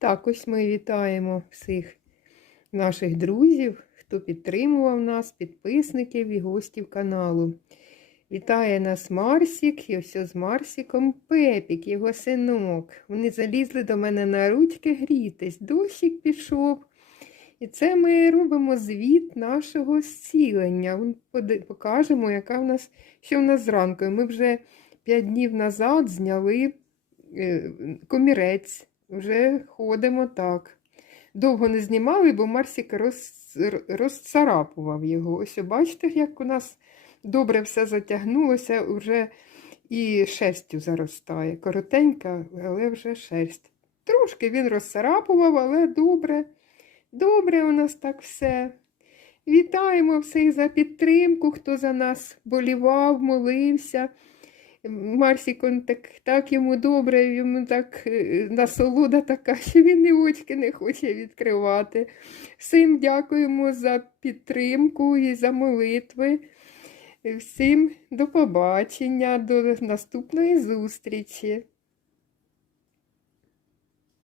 Так, ось ми вітаємо всіх наших друзів, хто підтримував нас, підписників і гостів каналу. Вітає нас Марсік, і ось з Марсіком Пепік, його синок. Вони залізли до мене на ручки грітись, дощик пішов. І це ми робимо звіт нашого зцілення. Покажемо, яка в нас, що в нас зранку. Ми вже 5 днів назад зняли е, комірець. Вже ходимо так. Довго не знімали, бо Марсік роз, розцарапував його. Ось бачите, як у нас добре все затягнулося, вже і шерстю заростає. Коротенька, але вже шерсть. Трошки він розцарапував, але добре. Добре у нас так все. Вітаємо всіх за підтримку, хто за нас болівав, молився. Марсік, он так, так йому добре, йому так е, насолода така, що він і очки не хоче відкривати. Всім дякуємо за підтримку і за молитви. Всім до побачення, до наступної зустрічі.